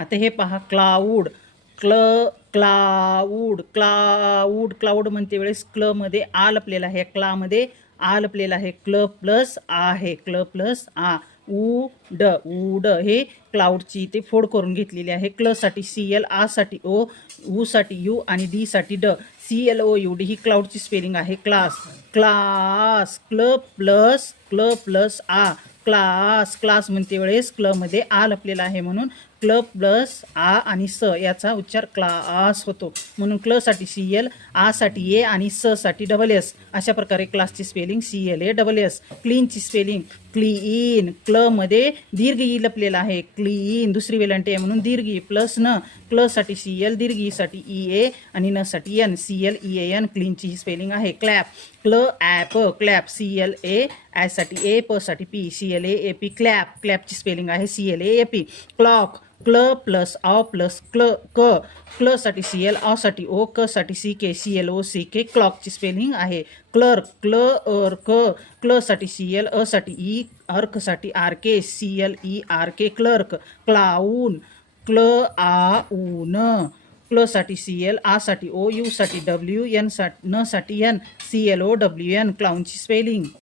आता हे पहा क्लाऊड क्लाऊड क्लाऊड क्लाऊड म्हणते वेळेस क्लमध्ये आ लपलेला आहे, क्लामध्ये आ लपलेला आहे, क्ल प्लस आ आहे, क्ल प्लस आ. उड हे क्लाउडची ते फोड करून घेतलेली आहे. क्लसाठी CL, आ साठी ओ, ऊ साठी यू आणि डी साठी ड. CLOUD ही क्लाउडची स्पेलिंग आहे. क्लास क्लास क्ल प्लस आ क्लास. क्लास म्हणते वेळेस क्लमध्ये आ लपलेला आहे म्हणून क्ल प्लस आ आणि स याचा उच्चार क्लास होतो. म्हणून क्लसाठी CL, आ साठी ए आणि स साठी SS. अशा प्रकारे क्लासची स्पेलिंग CLASS. क्लीनची स्पेलिंग क्लीन. क्लमध्ये दीर्घ ई लपलेला आहे, क्लीन. दुसरी वेलांटी आहे म्हणून दीर्घ ई प्लस न. क्लसाठी CL, दीर्घ ई साठी EA आणि न साठी N, CLEAN. क्लीनची ही स्पेलिंग आहे. क्लॅप क्ल ॲप क्लॅप, CLA, ॲ साठी ए, प साठी पी, CLAP. क्लॅप क्लॅपची स्पेलिंग आहे CLAP. क्लॉक क्ल प्लस ऑ प्लस क. क्ल साठी CL, ऑ साठी ओ, क साठी CK, CLOCK. क्लॉकची स्पेलिंग आहे. क्लर्क क्ल क्ल साठी CL, अ साठी ई, अर्क साठी RK, CLERK. क्लर्क. क्लाऊन क्ल आ ऊन. क्ल साठी CL, आ साठी ओ, यू साठी W, न साठी N, CLOWN. क्लाऊनची स्पेलिंग.